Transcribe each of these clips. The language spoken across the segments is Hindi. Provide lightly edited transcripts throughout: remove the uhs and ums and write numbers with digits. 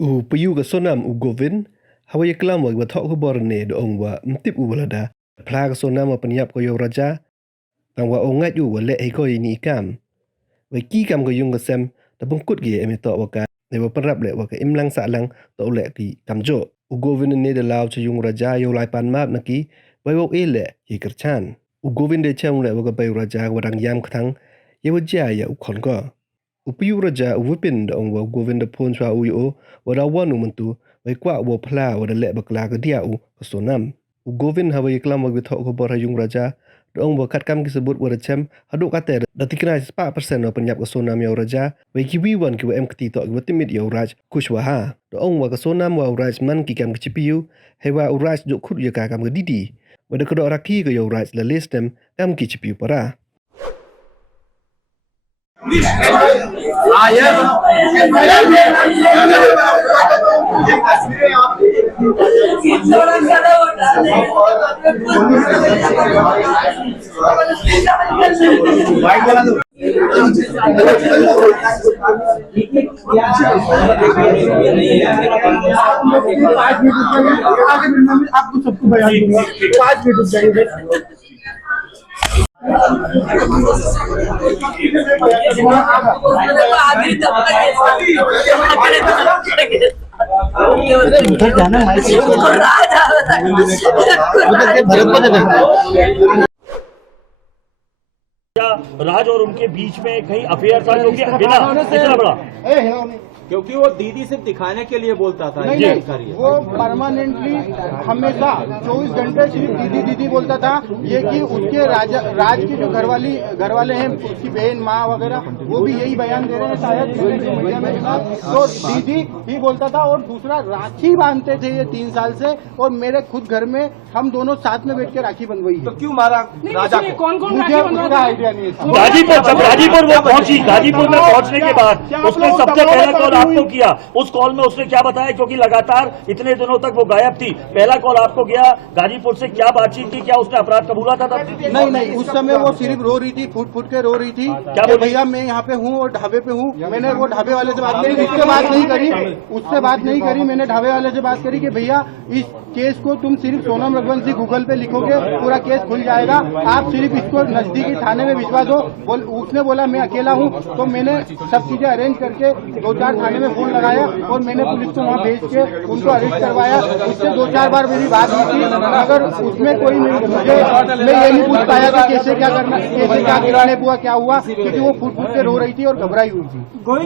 Upayu ka sonam Govin, hawaya kelam wa thok ko borne do ong wa mtip walada. Pla ka sonam wa penyap ko yo raja. Tang wa ongat yu wa le ai ko ni kam. Wa ki kam ko yung ka sem ta bungkut ge eme to wa ka. Ne wa perap le wa ka imlang sa lang to le ki kam jo. Govin ne de law chu yung raja yo lai pan map na ki. Wa wo e le ye kerchan. Govin de chang le wa ka bay raja wa dang yam khang. Ye wa ja ya u khon ko. Upayu raja wipin da ong wa Govinda pon chwa uyo wada wanu mentu wai kwa wo phla wada le bakla ka dia u sonam Govin hawa iklam wa thok ko bor hayung raja da ong wa khat kam ki sebut wada chem hadu kate da tikna 4% no penyap ka sonam yo raja wai ki wi wan ki wa em kti to ki timit yo raj kushwaha da ong wa ka sonam wa raj man ki kam ki chipiu hai wa raj jo khut ya ka kam ka didi wada ko raki ko yo raj la listem kam ki chipiu para आपको सबको बयान दूंगा 5 मिनट जाएंगे उधर जाना राज और उनके बीच में कहीं अफेयर था जो कि बिना इतना बड़ा क्योंकि वो दीदी सिर्फ दिखाने के लिए बोलता था। नहीं, वो परमानेंटली हमेशा 24 घंटे सिर्फ दीदी दीदी बोलता था। ये कि उसके राज की जो घर वाले हैं, उसकी बहन माँ वगैरह, वो भी यही बयान दे रहे हैं शायद तो दीदी ही बोलता था। और दूसरा, राखी बांधते थे ये 3 साल से और मेरे खुद घर में हम दोनों साथ में बैठ के राखी बंधवाई। तो क्यों मारा राजा को? कौन मुझे उसका आइडिया नहीं है। गाजीपुर वो पहुंची, गाजीपुर में पहुंचने के बाद उसने सबसे पहला कॉल आपको किया। उस कॉल में उसने क्या बताया, क्योंकि लगातार इतने दिनों तक वो गायब थी। पहला कॉल आपको गया, गाजीपुर से क्या बातचीत की, क्या उसने अपराध कबूला था तब? नहीं, उस समय वो सिर्फ रो रही थी, फूट के रो रही थी। क्या भैया मैं यहाँ पे हूँ और ढाबे पे हूँ। मैंने वो ढाबे वाले से बात करी, उससे बात नहीं करी। मैंने ढाबे वाले से बात करी कि भैया इस केस को तुम सिर्फ सोनम रघुवंशी गूगल पे लिखोगे, पूरा केस खुल जाएगा। आप सिर्फ इसको नजदीकी थाने में भिजवा दो। उसने बोला मैं अकेला हूँ। तो मैंने सब चीजें अरेंज करके 2-4 थाने में फोन लगाया और मैंने पुलिस को वहाँ भेज के उनको अरेस्ट करवाया। उससे 2-4 बार मेरी बात हुई थी, मगर उसमें कोई मुझे मैं ये नहीं पूछ पाया कि कैसे क्या करना, कैसे क्या गिराने हुआ, क्या हुआ, क्योंकि वो फूट के रो रही थी और घबराई हुई थी।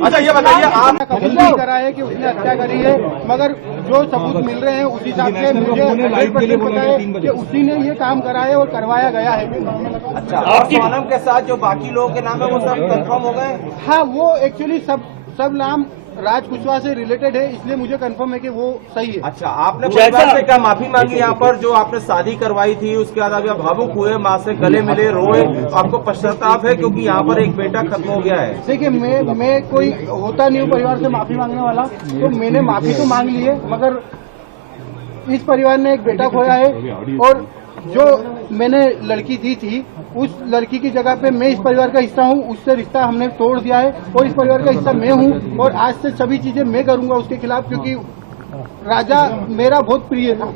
अच्छा ये बताइए, आप कबूल नहीं करा है कि उसने हत्या करी है, मगर जो सबूत मिल रहे हैं उस हिसाब से मुझे 100% पता है कि उसी ने ये काम करा है और करवाया गया है। अच्छा, और सोनम के साथ जो बाकी लोगों के नाम है वो सब कंफर्म हो गए? हाँ, वो एक्चुअली सब नाम राज कुशवाहा से रिलेटेड है, इसलिए मुझे कंफर्म है कि वो सही है। अच्छा, आपने परिवार से क्या माफी मांगी यहाँ पर जो आपने शादी करवाई थी? उसके बाद आप भावुक हुए, माँ से गले मिले, रोए, आपको पश्चाताप है क्योंकि यहाँ पर एक बेटा खत्म हो गया है? देखिए, मैं कोई होता नहीं हूँ परिवार से माफी मांगने वाला, तो मैंने माफी तो मांग ली है, मगर इस परिवार ने एक बेटा खोया है और जो मैंने लड़की दी थी उस लड़की की जगह पे मैं इस परिवार का हिस्सा हूँ, उससे रिश्ता हमने तोड़ दिया है और इस परिवार का हिस्सा मैं हूँ और आज से सभी चीजें मैं करूँगा उसके खिलाफ, क्योंकि राजा मेरा बहुत प्रिय था।